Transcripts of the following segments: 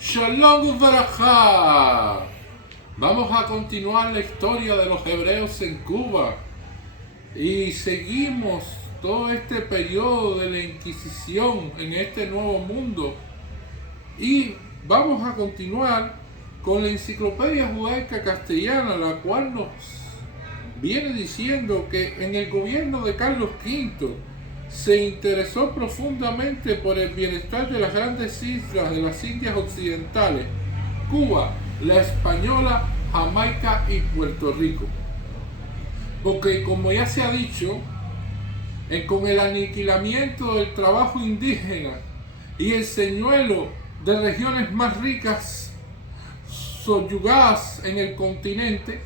Shalom Uvarajá. Vamos a continuar la historia de los hebreos en Cuba y seguimos todo este periodo de la Inquisición en este nuevo mundo y vamos a continuar con la Enciclopedia Judaica Castellana, la cual nos viene diciendo que en el gobierno de Carlos V se interesó profundamente por el bienestar de las grandes islas de las Indias Occidentales, Cuba, la Española, Jamaica y Puerto Rico. Porque como ya se ha dicho, con el aniquilamiento del trabajo indígena y el señuelo de regiones más ricas subyugadas en el continente,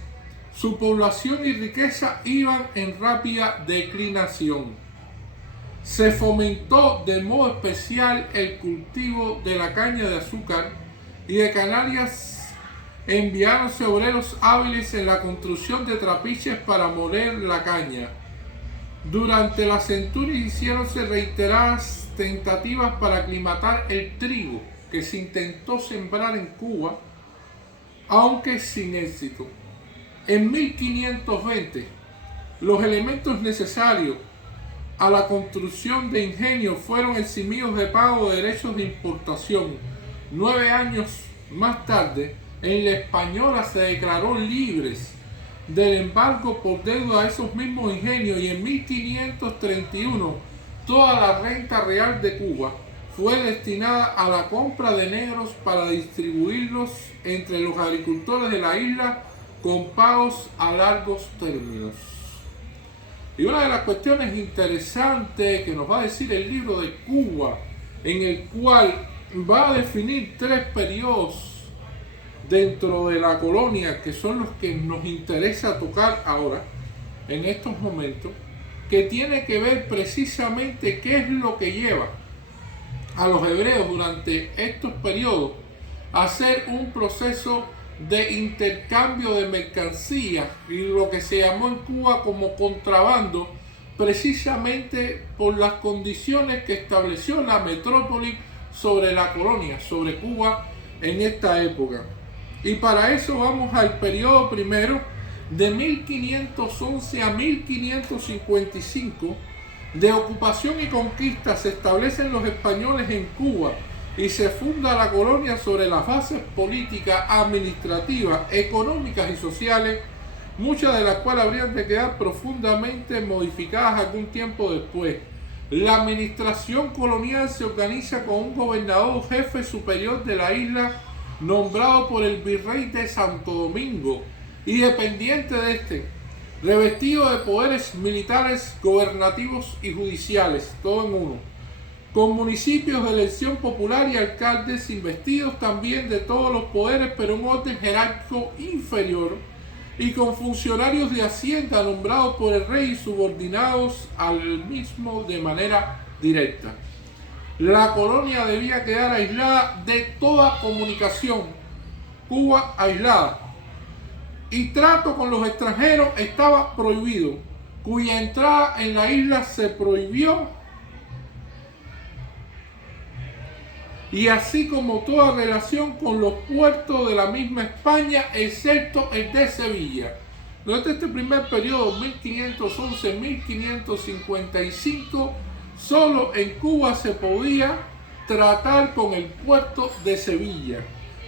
su población y riqueza iban en rápida declinación. Se fomentó de modo especial el cultivo de la caña de azúcar y de Canarias enviáronse obreros hábiles en la construcción de trapiches para moler la caña. Durante la centuria hicieronse reiteradas tentativas para aclimatar el trigo que se intentó sembrar en Cuba, aunque sin éxito. En 1520, los elementos necesarios a la construcción de ingenios fueron eximidos de pago de derechos de importación. 9 años más tarde, en la Española se declaró libres del embargo por deuda a esos mismos ingenios y en 1531 toda la renta real de Cuba fue destinada a la compra de negros para distribuirlos entre los agricultores de la isla con pagos a largos términos. Y una de las cuestiones interesantes que nos va a decir el libro de Cuba, en el cual va a definir 3 periodos dentro de la colonia, que son los que nos interesa tocar ahora, en estos momentos, que tiene que ver precisamente qué es lo que lleva a los hebreos durante estos periodos a hacer un proceso de intercambio de mercancías y lo que se llamó en Cuba como contrabando, precisamente por las condiciones que estableció la metrópoli sobre la colonia, sobre Cuba en esta época. Y para eso vamos al periodo primero de 1511 a 1555 de ocupación y conquista. Se establecen los españoles en Cuba y se funda la colonia sobre las bases políticas, administrativas, económicas y sociales, muchas de las cuales habrían de quedar profundamente modificadas algún tiempo después. La administración colonial se organiza con un gobernador jefe superior de la isla nombrado por el virrey de Santo Domingo y dependiente de este, revestido de poderes militares, gobernativos y judiciales, todo en uno, con municipios de elección popular y alcaldes investidos también de todos los poderes, pero en un orden jerárquico inferior, y con funcionarios de Hacienda nombrados por el rey y subordinados al mismo de manera directa. La colonia debía quedar aislada de toda comunicación, Cuba aislada, y trato con los extranjeros estaba prohibido, cuya entrada en la isla se prohibió, y así como toda relación con los puertos de la misma España, excepto el de Sevilla. Durante este primer periodo, 1511-1555, solo en Cuba se podía tratar con el puerto de Sevilla.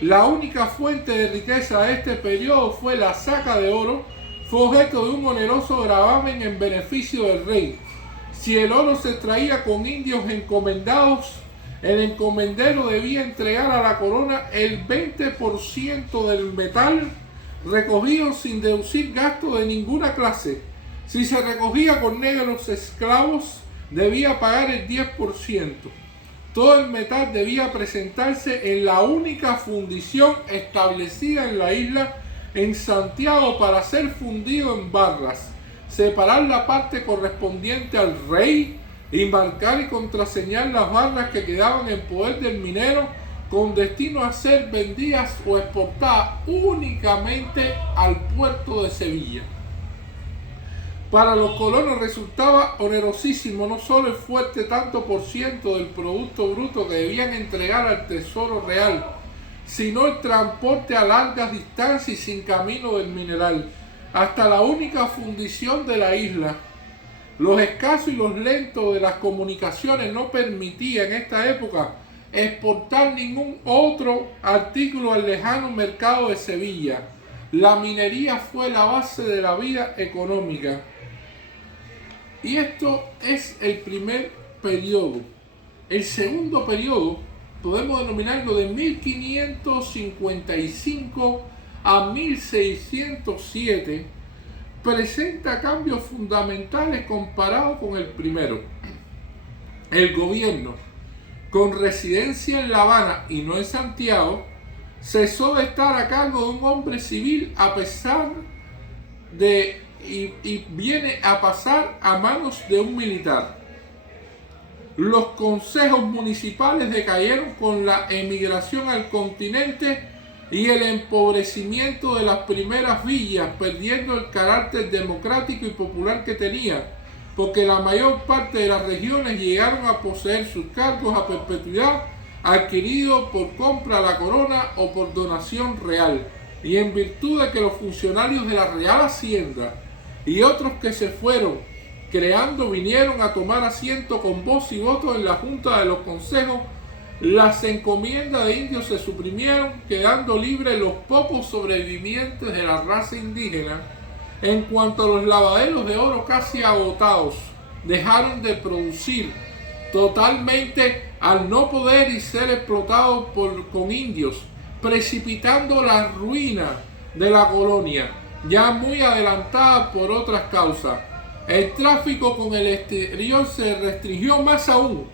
La única fuente de riqueza de este periodo fue la saca de oro, fue objeto de un oneroso gravamen en beneficio del rey. Si el oro se extraía con indios encomendados, el encomendero debía entregar a la corona el 20% del metal recogido sin deducir gasto de ninguna clase. Si se recogía con negros esclavos, debía pagar el 10%. Todo el metal debía presentarse en la única fundición establecida en la isla, en Santiago, para ser fundido en barras, separar la parte correspondiente al rey y marcar y contraseñar las barras que quedaban en poder del minero con destino a ser vendidas o exportadas únicamente al puerto de Sevilla. Para los colonos resultaba onerosísimo no solo el fuerte tanto por ciento del producto bruto que debían entregar al tesoro real, sino el transporte a largas distancias y sin camino del mineral, hasta la única fundición de la isla. Los escasos y los lentos de las comunicaciones no permitían en esta época exportar ningún otro artículo al lejano mercado de Sevilla. La minería fue la base de la vida económica. Y esto es el primer periodo. El segundo periodo podemos denominarlo de 1555 a 1607. Presenta cambios fundamentales comparados con el primero. El gobierno, con residencia en La Habana y no en Santiago, cesó de estar a cargo de un hombre civil y viene a pasar a manos de un militar. Los consejos municipales decayeron con la emigración al continente y el empobrecimiento de las primeras villas, perdiendo el carácter democrático y popular que tenía, porque la mayor parte de las regiones llegaron a poseer sus cargos a perpetuidad, adquiridos por compra a la corona o por donación real, y en virtud de que los funcionarios de la Real Hacienda y otros que se fueron creando vinieron a tomar asiento con voz y voto en la Junta de los Consejos, las encomiendas de indios se suprimieron, quedando libres los pocos sobrevivientes de la raza indígena. En cuanto a los lavaderos de oro casi agotados, dejaron de producir totalmente al no poder y ser explotados con indios, precipitando la ruina de la colonia, ya muy adelantada por otras causas. El tráfico con el exterior se restringió más aún,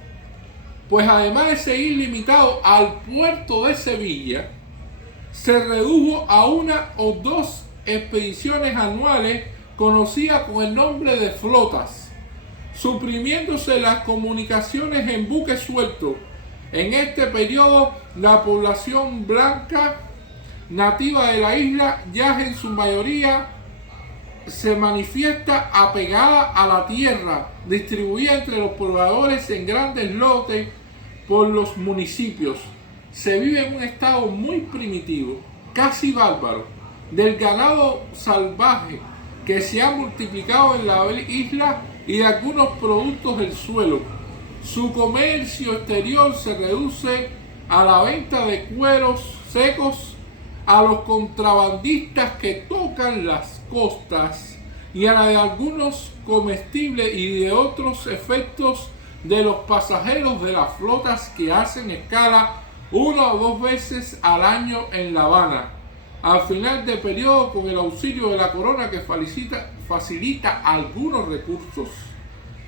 pues además de seguir limitado al puerto de Sevilla, se redujo a una o dos expediciones anuales conocidas con el nombre de flotas, suprimiéndose las comunicaciones en buques sueltos. En este periodo, la población blanca nativa de la isla ya en su mayoría se manifiesta apegada a la tierra, distribuida entre los pobladores en grandes lotes por los municipios. Se vive en un estado muy primitivo, casi bárbaro, del ganado salvaje que se ha multiplicado en la isla y de algunos productos del suelo. Su comercio exterior se reduce a la venta de cueros secos a los contrabandistas que tocan las costas y a la de algunos comestibles y de otros efectos de los pasajeros de las flotas que hacen escala una o dos veces al año en La Habana. Al final del periodo, con el auxilio de la corona que facilita algunos recursos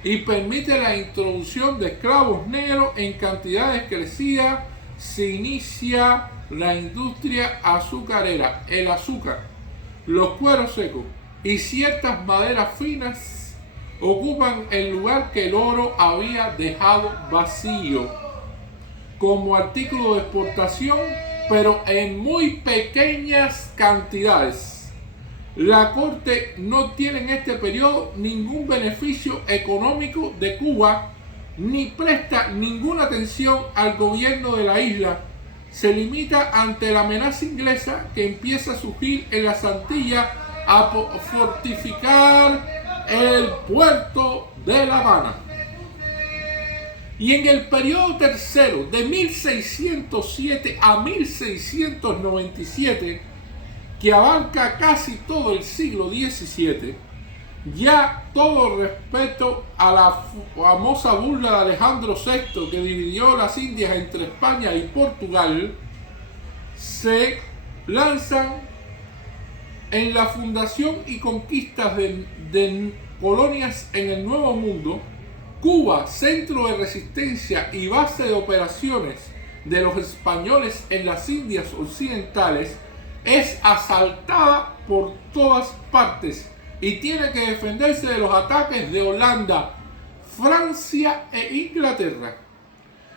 y permite la introducción de esclavos negros en cantidades crecidas, se inicia la industria azucarera. El azúcar, los cueros secos y ciertas maderas finas ocupan el lugar que el oro había dejado vacío como artículo de exportación, pero en muy pequeñas cantidades. La corte no tiene en este periodo ningún beneficio económico de Cuba, ni presta ninguna atención al gobierno de la isla. Se limita ante la amenaza inglesa que empieza a surgir en las Antillas a fortificar el puerto de La Habana. Y en el periodo tercero, de 1607 a 1697, que abarca casi todo el siglo XVII, ya todo respeto a la famosa burla de Alejandro VI que dividió las Indias entre España y Portugal, se lanzan en la fundación y conquistas de colonias en el Nuevo Mundo. Cuba, centro de resistencia y base de operaciones de los españoles en las Indias Occidentales, es asaltada por todas partes y tiene que defenderse de los ataques de Holanda, Francia e Inglaterra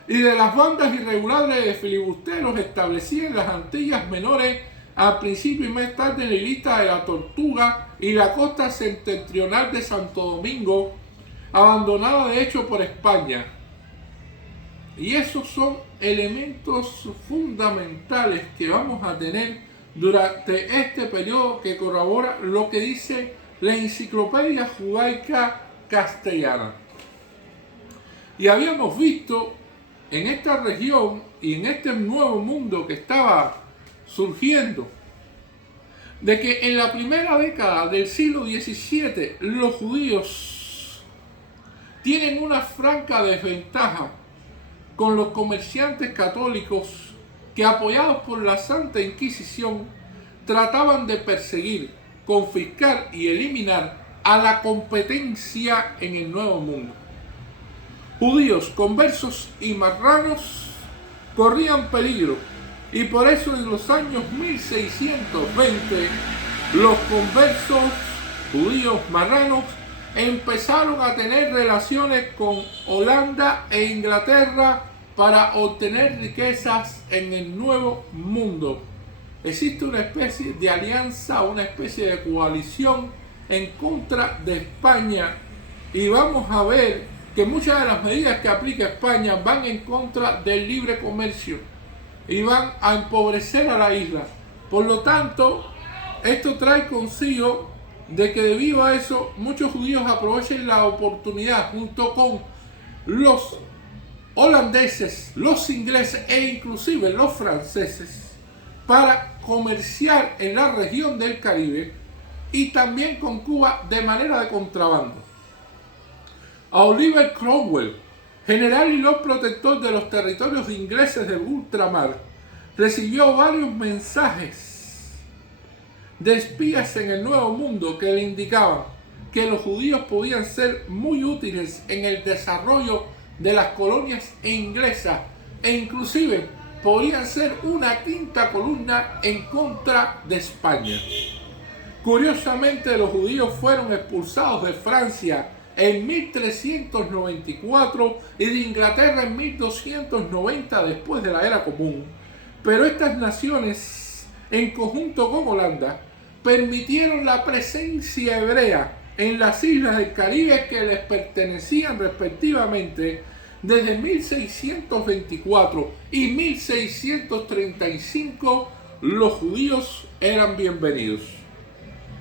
y de las bandas irregulares de filibusteros establecidas en las Antillas Menores al principio y más tarde en la isla de la Tortuga y la costa septentrional de Santo Domingo, abandonada de hecho por España. Y esos son elementos fundamentales que vamos a tener durante este periodo, que corrobora lo que dice la Enciclopedia Judaica Castellana. Y habíamos visto en esta región y en este nuevo mundo que estaba surgiendo, de que en la primera década del siglo XVII los judíos tienen una franca desventaja con los comerciantes católicos que, apoyados por la Santa Inquisición, trataban de perseguir, confiscar y eliminar a la competencia en el Nuevo Mundo. Judíos, conversos y marranos corrían peligro, y por eso en los años 1620 los conversos judíos marranos empezaron a tener relaciones con Holanda e Inglaterra para obtener riquezas en el Nuevo Mundo. Existe una especie de alianza, una especie de coalición en contra de España, y vamos a ver que muchas de las medidas que aplica España van en contra del libre comercio y van a empobrecer a la isla. Por lo tanto, esto trae consigo de que debido a eso muchos judíos aprovechen la oportunidad, junto con los holandeses, los ingleses e inclusive los franceses, para comerciar en la región del Caribe y también con Cuba de manera de contrabando. A Oliver Cromwell, general y lord protector de los territorios ingleses de ultramar, recibió varios mensajes de espías en el Nuevo Mundo que le indicaban que los judíos podían ser muy útiles en el desarrollo de las colonias inglesas e inclusive podrían ser una quinta columna en contra de España. Curiosamente, los judíos fueron expulsados de Francia en 1394 y de Inglaterra en 1290 después de la Era Común, pero estas naciones, en conjunto con Holanda, permitieron la presencia hebrea en las islas del Caribe que les pertenecían respectivamente desde 1624 y 1635. Los judíos eran bienvenidos.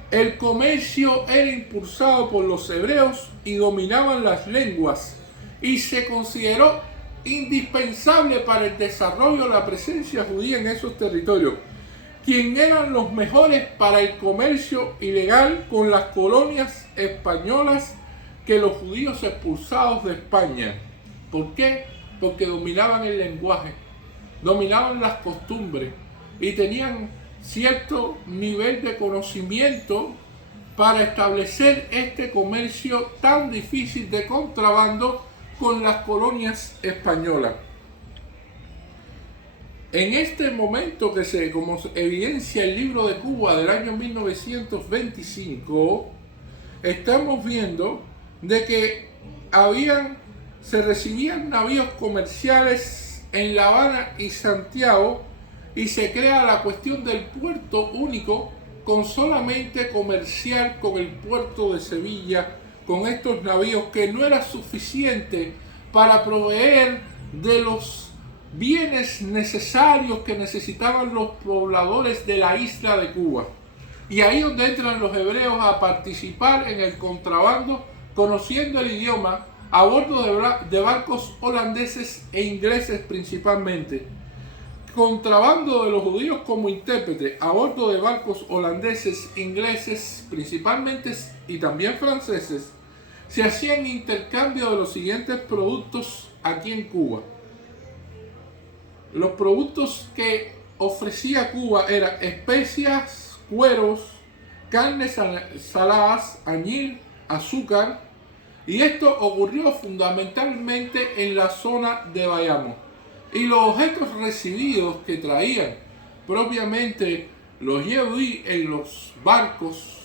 El comercio era impulsado por los hebreos y dominaban las lenguas, y se consideró indispensable para el desarrollo de la presencia judía en esos territorios, quienes eran los mejores para el comercio ilegal con las colonias españolas que los judíos expulsados de España. ¿Por qué? Porque dominaban el lenguaje, dominaban las costumbres y tenían cierto nivel de conocimiento para establecer este comercio tan difícil de contrabando con las colonias españolas. En este momento como evidencia el libro de Cuba del año 1925, estamos viendo de que se recibían navíos comerciales en La Habana y Santiago, y se crea la cuestión del puerto único con solamente comercial con el puerto de Sevilla, con estos navíos, que no era suficiente para proveer de los bienes necesarios que necesitaban los pobladores de la isla de Cuba. Y ahí es donde entran los hebreos a participar en el contrabando, conociendo el idioma, a bordo de barcos holandeses e ingleses principalmente. Contrabando de los judíos como intérprete a bordo de barcos holandeses, ingleses principalmente y también franceses. Se hacían intercambio de los siguientes productos aquí en Cuba. Los productos que ofrecía Cuba eran especias, cueros, carnes saladas, añil, azúcar, y esto ocurrió fundamentalmente en la zona de Bayamo. Y los objetos recibidos que traían propiamente los yehudí en los barcos,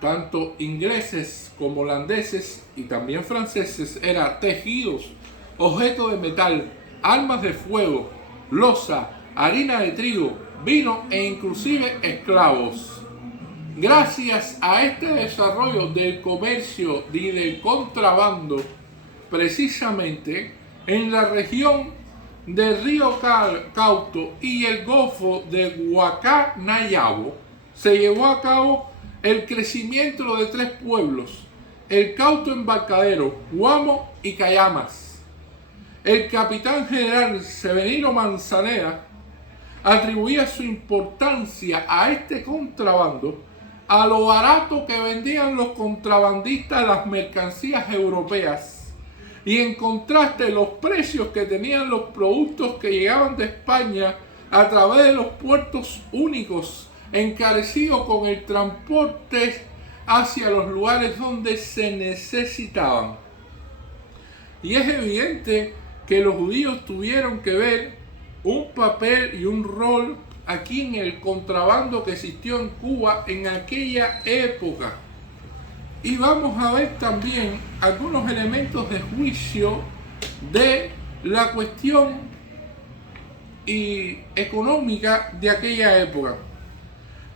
tanto ingleses como holandeses y también franceses, eran tejidos, objetos de metal, armas de fuego, loza, harina de trigo, vino e inclusive esclavos. Gracias a este desarrollo del comercio y del contrabando, precisamente en la región del río Cauto y el golfo de Guacanayabo, se llevó a cabo el crecimiento de 3 pueblos, el Cauto Embarcadero, Guamo y Cayamas. El capitán general Severino Manzanera atribuía su importancia a este contrabando a lo barato que vendían los contrabandistas las mercancías europeas, y en contraste los precios que tenían los productos que llegaban de España a través de los puertos únicos, encarecidos con el transporte hacia los lugares donde se necesitaban. Y es evidente que los judíos tuvieron que ver un papel y un rol aquí en el contrabando que existió en Cuba en aquella época. Y vamos a ver también algunos elementos de juicio de la cuestión económica de aquella época.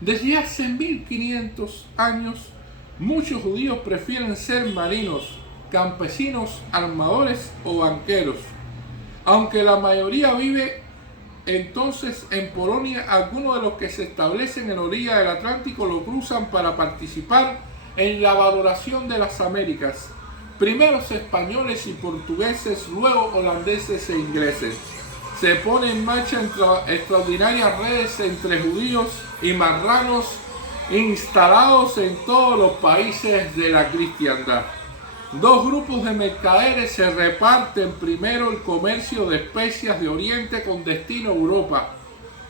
Desde hace 1500 años, muchos judíos prefieren ser marinos, campesinos, armadores o banqueros. Aunque la mayoría vive entonces en Polonia, algunos de los que se establecen en la orilla del Atlántico lo cruzan para participar en la valoración de las Américas. Primero españoles y portugueses, luego holandeses e ingleses. Se pone en marcha extraordinarias redes entre judíos y marranos instalados en todos los países de la cristiandad. 2 grupos de mercaderes se reparten primero el comercio de especias de Oriente con destino a Europa.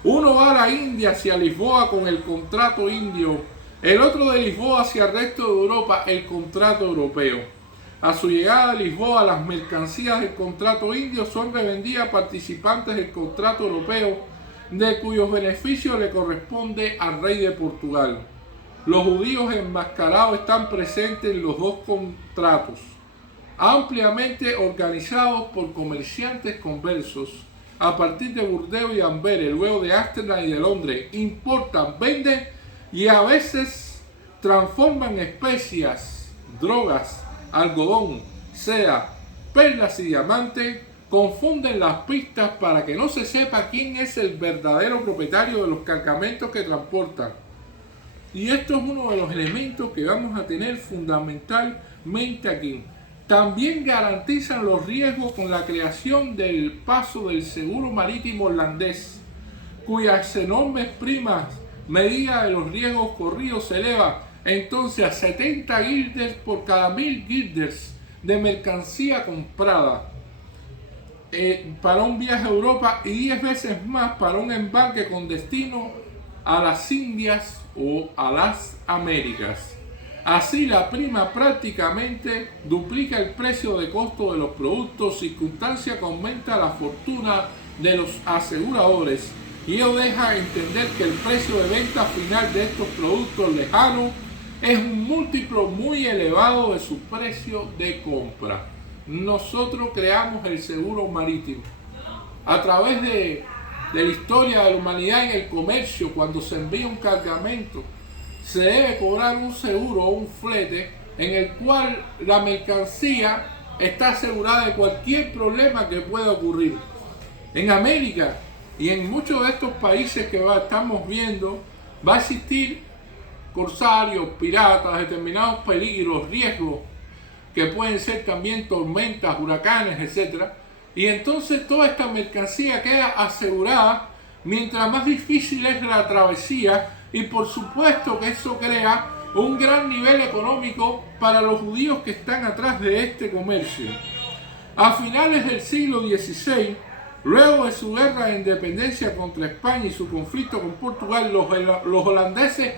Uno va a la India hacia Lisboa con el contrato indio, el otro de Lisboa hacia el resto de Europa, el contrato europeo. A su llegada a Lisboa, las mercancías del contrato indio son revendidas a participantes del contrato europeo, de cuyos beneficios le corresponde al rey de Portugal. Los judíos enmascarados están presentes en los 2 contratos, ampliamente organizados por comerciantes conversos a partir de Burdeos y Amberes, luego de Ámsterdam y de Londres. Importan, venden y a veces transforman especias, drogas, algodón, seda, perlas y diamantes. Confunden las pistas para que no se sepa quién es el verdadero propietario de los cargamentos que transportan. Y esto es uno de los elementos que vamos a tener fundamentalmente aquí. También garantizan los riesgos con la creación del paso del seguro marítimo holandés, cuyas enormes primas medida de los riesgos corridos se eleva entonces a 70 guilders por cada 1000 guilders de mercancía comprada para un viaje a Europa, y 10 veces más para un embarque con destino a las Indias o a las Américas. Así la prima prácticamente duplica el precio de costo de los productos, circunstancia que aumenta la fortuna de los aseguradores, y ello deja entender que el precio de venta final de estos productos lejanos es un múltiplo muy elevado de su precio de compra. Nosotros creamos el seguro marítimo a través de la historia de la humanidad. En el comercio, cuando se envía un cargamento, se debe cobrar un seguro o un flete en el cual la mercancía está asegurada de cualquier problema que pueda ocurrir. En América y en muchos de estos países que estamos viendo, va a existir corsarios, piratas, determinados peligros, riesgos que pueden ser también tormentas, huracanes, etc. Y entonces toda esta mercancía queda asegurada mientras más difícil es la travesía, y por supuesto que eso crea un gran nivel económico para los judíos que están atrás de este comercio. A finales del siglo XVI, luego de su guerra de independencia contra España y su conflicto con Portugal, los holandeses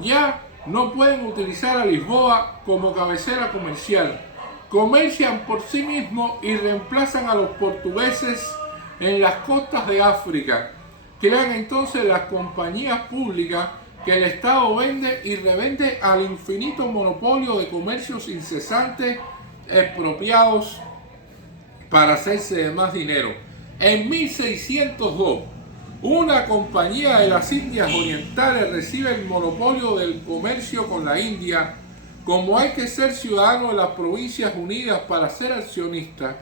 ya no pueden utilizar a Lisboa como cabecera comercial. Comercian por sí mismos y reemplazan a los portugueses en las costas de África. Crean entonces las compañías públicas que el Estado vende y revende al infinito monopolio de comercios incesantes expropiados para hacerse de más dinero. En 1602, una compañía de las Indias Orientales recibe el monopolio del comercio con la India. Como hay que ser ciudadano de las Provincias Unidas para ser accionista,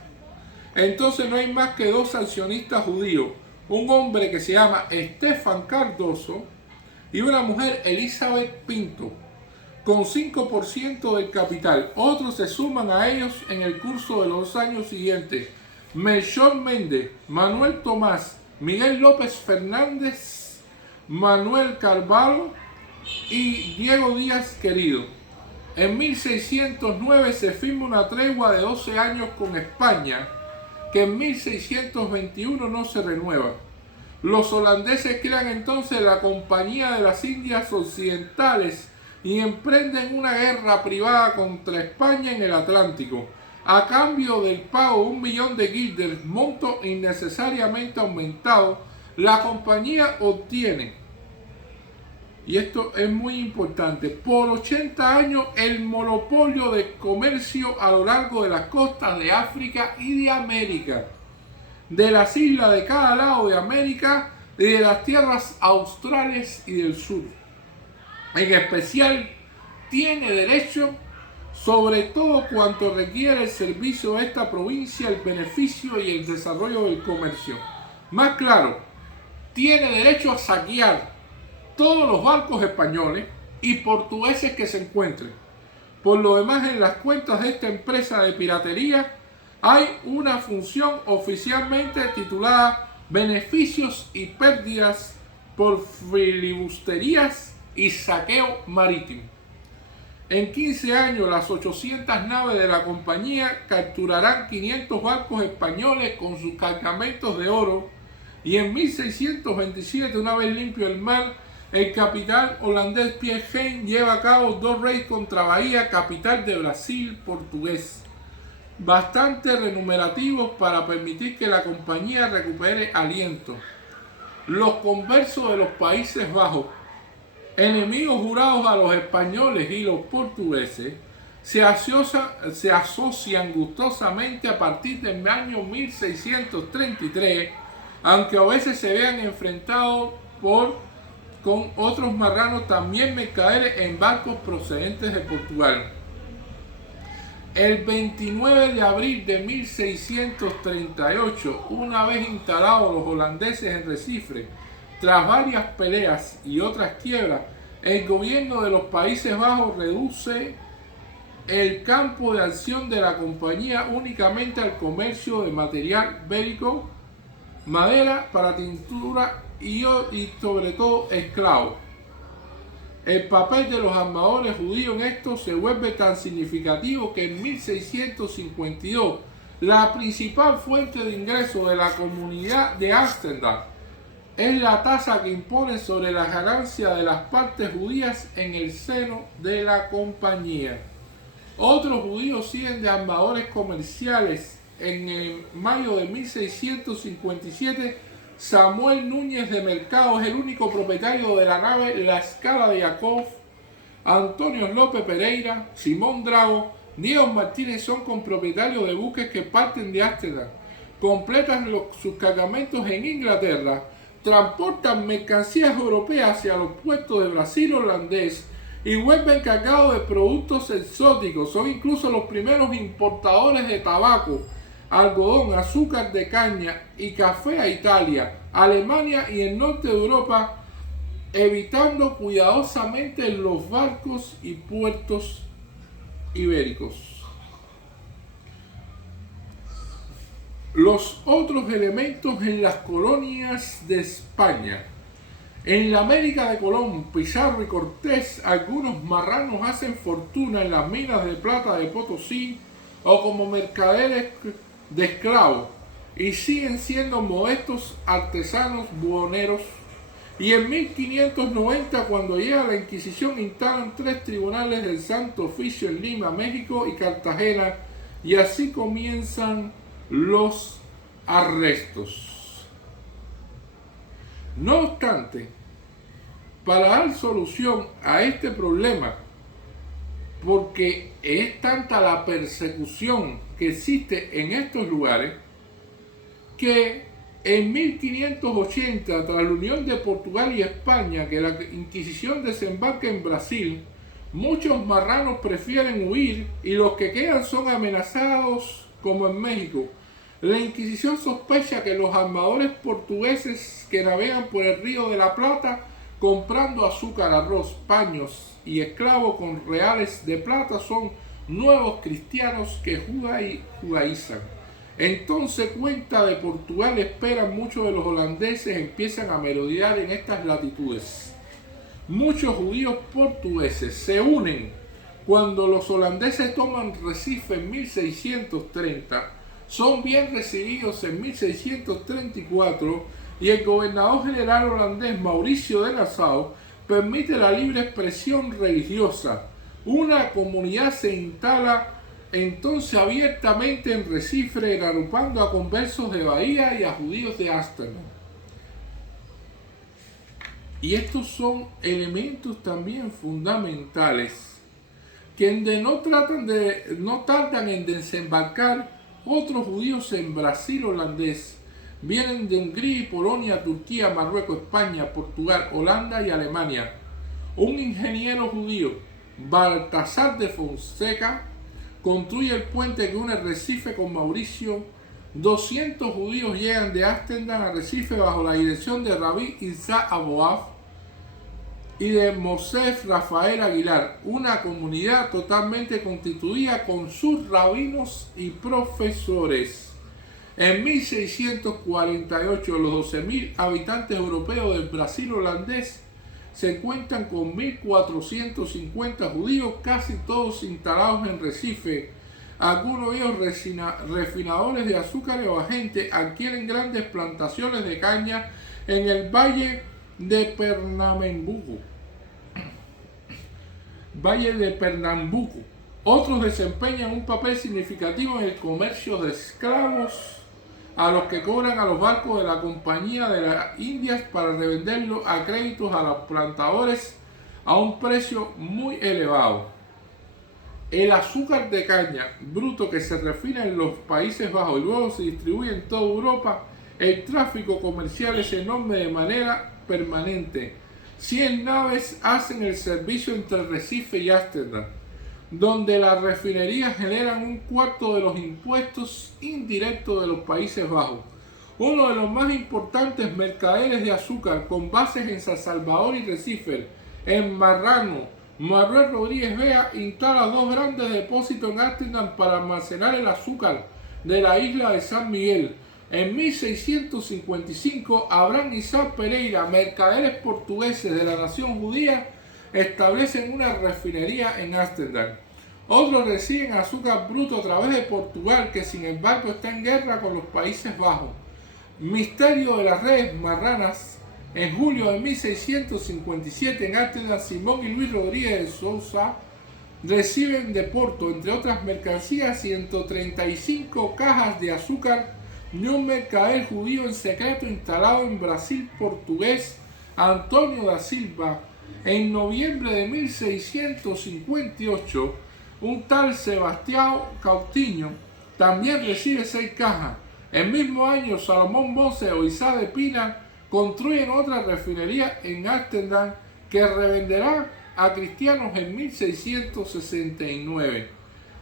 Entonces no hay más que dos sancionistas judíos, un hombre que se llama Estefan Cardoso y una mujer, Elizabeth Pinto, con 5% del capital. Otros se suman a ellos en el curso de los años siguientes: Melchor Méndez, Manuel Tomás, Miguel López Fernández, Manuel Carvalho y Diego Díaz Querido. En 1609 se firma una tregua de 12 años con España, que en 1621 no se renueva. Los holandeses crean entonces la Compañía de las Indias Occidentales y emprenden una guerra privada contra España en el Atlántico. A cambio del pago de 1 millón de guilders, monto innecesariamente aumentado, la compañía obtiene, y esto es muy importante, por 80 años el monopolio de comercio a lo largo de las costas de África y de América, de las islas de cada lado de América y de las tierras australes y del sur. En especial, tiene derecho sobre todo cuanto requiere el servicio de esta provincia, el beneficio y el desarrollo del comercio. Más claro, tiene derecho a saquear todos los barcos españoles y portugueses que se encuentren. Por lo demás, en las cuentas de esta empresa de piratería hay una función oficialmente titulada Beneficios y Pérdidas por filibusterías y saqueo marítimo. En 15 años, las 800 naves de la compañía capturarán 500 barcos españoles con sus cargamentos de oro, y en 1627, una vez limpio el mar, el capitán holandés Pierre Heijn lleva a cabo 2 raids contra Bahía, capital de Brasil portugués, bastante remunerativos para permitir que la compañía recupere aliento. Los conversos de los Países Bajos, enemigos jurados a los españoles y los portugueses, se asocian gustosamente a partir del año 1633, aunque a veces se vean enfrentados con otros marranos, también mercaderes, en barcos procedentes de Portugal. El 29 de abril de 1638, una vez instalados los holandeses en Recife, tras varias peleas y otras quiebras, el gobierno de los Países Bajos reduce el campo de acción de la compañía únicamente al comercio de material bélico, madera para tintura y sobre todo esclavos. El papel de los armadores judíos en esto se vuelve tan significativo que en 1652 la principal fuente de ingreso de la comunidad de Ámsterdam es la tasa que imponen sobre la ganancia de las partes judías en el seno de la compañía. Otros judíos siguen de armadores comerciales. En mayo de 1657, Samuel Núñez de Mercado es el único propietario de la nave La Escala de Jacob. Antonio López Pereira, Simón Drago, Diego Martínez son compropietarios de buques que parten de Ámsterdam, completan sus cargamentos en Inglaterra, transportan mercancías europeas hacia los puertos de Brasil holandés y vuelven cargados de productos exóticos. Son incluso los primeros importadores de tabaco, algodón, azúcar de caña y café a Italia, Alemania y el norte de Europa, evitando cuidadosamente los barcos y puertos ibéricos. Los otros elementos en las colonias de España. En la América de Colón, Pizarro y Cortés, algunos marranos hacen fortuna en las minas de plata de Potosí o como mercaderes de esclavos, y siguen siendo modestos artesanos buhoneros. Y en 1590, cuando llega la Inquisición, instalan 3 tribunales del Santo Oficio en Lima, México y Cartagena, y así comienzan los arrestos. No obstante, para dar solución a este problema, porque es tanta la persecución que existe en estos lugares, que en 1580, tras la unión de Portugal y España, que la Inquisición desembarca en Brasil, muchos marranos prefieren huir y los que quedan son amenazados, como en México. La Inquisición sospecha que los armadores portugueses que navegan por el Río de la Plata comprando azúcar, arroz, paños y esclavos con reales de plata son nuevos cristianos que judaizan. Entonces cuenta de Portugal esperan muchos de los holandeses empiezan a merodear en estas latitudes. Muchos judíos portugueses se unen cuando los holandeses toman Recife en 1630, son bien recibidos en 1634 y el gobernador general holandés Mauricio de Nassau permite la libre expresión religiosa. Una comunidad se instala entonces abiertamente en Recife, agrupando a conversos de Bahía y a judíos de Ámsterdam. Y estos son elementos también fundamentales que no tardan en desembarcar otros judíos en Brasil holandés. Vienen de Hungría, Polonia, Turquía, Marruecos, España, Portugal, Holanda y Alemania. Un ingeniero judío, Baltasar de Fonseca, construye el puente que une Recife con Mauricio. 200 judíos llegan de Ámsterdam a Recife bajo la dirección de Rabí Isaac Aboab y de Mosef Rafael Aguilar, una comunidad totalmente constituida con sus rabinos y profesores. En 1648 los 12.000 habitantes europeos del Brasil holandés se cuentan con 1.450 judíos, casi todos instalados en Recife. Algunos de ellos refinadores de azúcar o agentes adquieren grandes plantaciones de caña en el valle de Pernambuco. Otros desempeñan un papel significativo en el comercio de esclavos, a los que cobran a los barcos de la Compañía de las Indias para revenderlos a créditos a los plantadores a un precio muy elevado. El azúcar de caña bruto que se refina en los Países Bajos y luego se distribuye en toda Europa, el tráfico comercial es enorme de manera permanente. 100 naves hacen el servicio entre Recife y Ámsterdam, donde las refinerías generan un cuarto de los impuestos indirectos de los Países Bajos. Uno de los más importantes mercaderes de azúcar con bases en San Salvador y Recife, en Marrano, Manuel Rodríguez Vea, instala dos grandes depósitos en Ámsterdam para almacenar el azúcar de la isla de San Miguel. En 1655, Abraham Isaac Pereira, mercaderes portugueses de la nación judía, establecen una refinería en Ámsterdam. Otros reciben azúcar bruto a través de Portugal, que sin embargo está en guerra con los Países Bajos. Misterio de las redes marranas. En julio de 1657 en Ámsterdam, Simón y Luis Rodríguez de Sousa reciben de Porto, entre otras mercancías, 135 cajas de azúcar de un mercader judío en secreto instalado en Brasil portugués, Antonio da Silva. En noviembre de 1658, un tal Sebastián Coutinho también recibe 6 cajas. El mismo año, Salomón Mose o Isaac de Pina construyen otra refinería en Ámsterdam que revenderá a cristianos en 1669.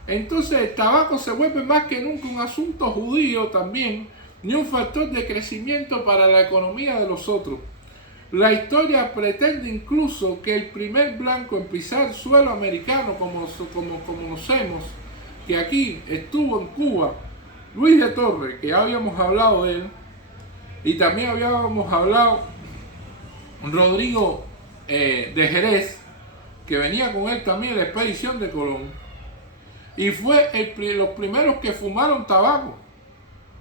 Entonces el tabaco se vuelve más que nunca un asunto judío también y un factor de crecimiento para la economía de los otros. La historia pretende incluso que el primer blanco en pisar suelo americano, como conocemos, que aquí estuvo en Cuba, Luis de Torres, que ya habíamos hablado de él, y también habíamos hablado Rodrigo de Jerez, que venía con él también en la expedición de Colón, y fue los primeros que fumaron tabaco.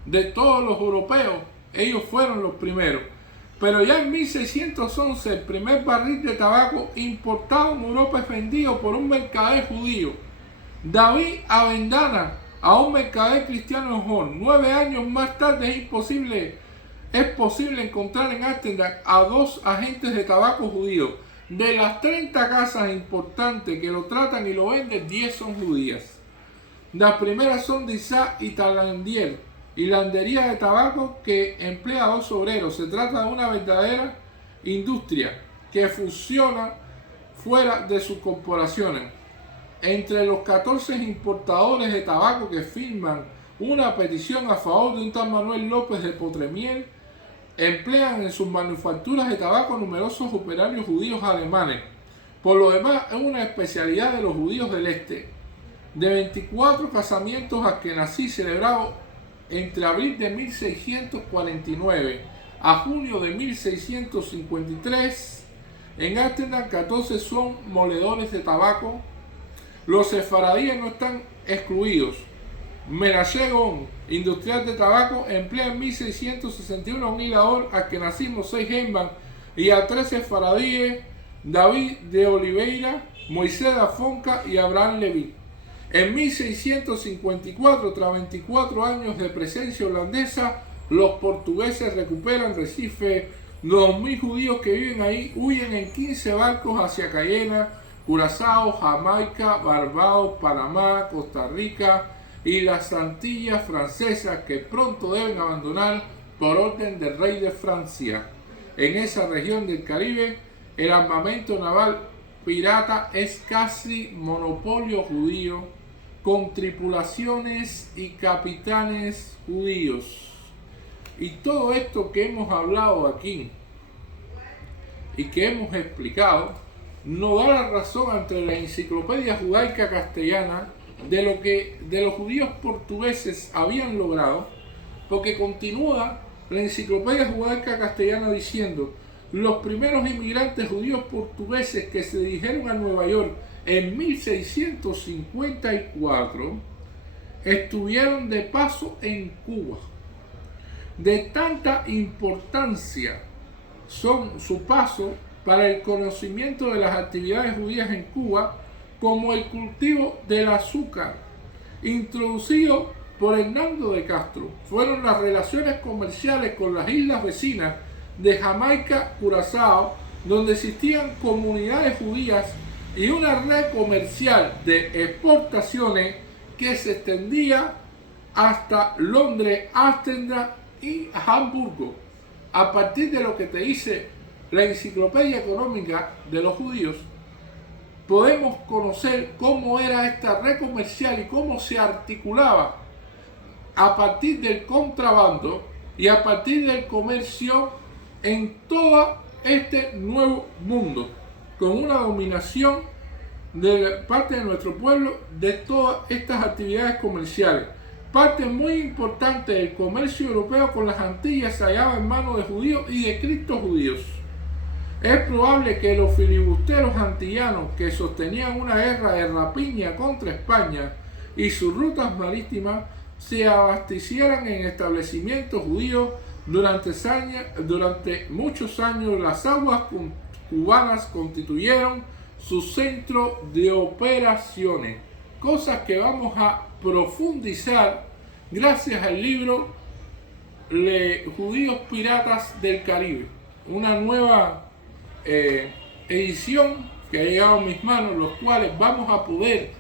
De todos los europeos, ellos fueron los primeros. Pero ya en 1611 el primer barril de tabaco importado en Europa es vendido por un mercader judío, David Avendana, a un mercader cristiano en Horn. 9 años más tarde es posible encontrar en Ámsterdam a 2 agentes de tabaco judíos. De las 30 casas importantes que lo tratan y lo venden, 10 son judías. Las primeras son de Isaac y Talandier, hilandería de tabaco que emplea 2 obreros. Se trata de una verdadera industria que funciona fuera de sus corporaciones. Entre los 14 importadores de tabaco que firman una petición a favor de un tal Manuel López de Potremiel, emplean en sus manufacturas de tabaco numerosos operarios judíos alemanes. Por lo demás, es una especialidad de los judíos del este. De 24 casamientos askenazí celebrados entre abril de 1649 a junio de 1653, en Ámsterdam 14 son moledores de tabaco. Los sefaradíes no están excluidos. Menachem Golan, industrial de tabaco, emplea en 1661 a un hilador askenazí, Moshe Heiman, y a 13 sefaradíes, David de Oliveira, Moisés da Fonca y Abraham Leví. En 1654, tras 24 años de presencia holandesa, los portugueses recuperan Recife. Los 2.000 judíos que viven ahí huyen en 15 barcos hacia Cayena, Curazao, Jamaica, Barbados, Panamá, Costa Rica y las Antillas francesas, que pronto deben abandonar por orden del rey de Francia. En esa región del Caribe, el armamento naval pirata es casi monopolio judío, con tripulaciones y capitanes judíos. Y todo esto que hemos hablado aquí y que hemos explicado nos da la razón ante la Enciclopedia Judaica Castellana de lo que los judíos portugueses habían logrado, porque continúa la Enciclopedia Judaica Castellana diciendo: los primeros inmigrantes judíos portugueses que se dirigieron a Nueva York en 1654 estuvieron de paso en Cuba. De tanta importancia son su paso para el conocimiento de las actividades judías en Cuba, como el cultivo del azúcar, introducido por Hernando de Castro. Fueron las relaciones comerciales con las islas vecinas de Jamaica, Curazao, donde existían comunidades judías y una red comercial de exportaciones que se extendía hasta Londres, Ámsterdam y Hamburgo. A partir de lo que te dice la Enciclopedia Económica de los Judíos, podemos conocer cómo era esta red comercial y cómo se articulaba a partir del contrabando y a partir del comercio en todo este nuevo mundo, con una dominación de parte de nuestro pueblo de todas estas actividades comerciales. Parte muy importante del comercio europeo con las Antillas se hallaba en manos de judíos y de criptojudíos. Es probable que los filibusteros antillanos, que sostenían una guerra de rapiña contra España y sus rutas marítimas, se abastecieran en establecimientos judíos. Durante muchos años las aguas cubanas constituyeron su centro de operaciones, cosas que vamos a profundizar gracias al libro Judíos Piratas del Caribe, una nueva edición que ha llegado a mis manos, los cuales vamos a poder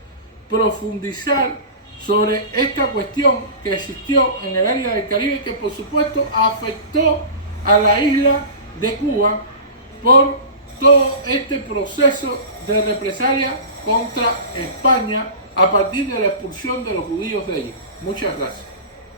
profundizar sobre esta cuestión que existió en el área del Caribe, que por supuesto afectó a la isla de Cuba por todo este proceso de represalia contra España a partir de la expulsión de los judíos de allí. Muchas gracias.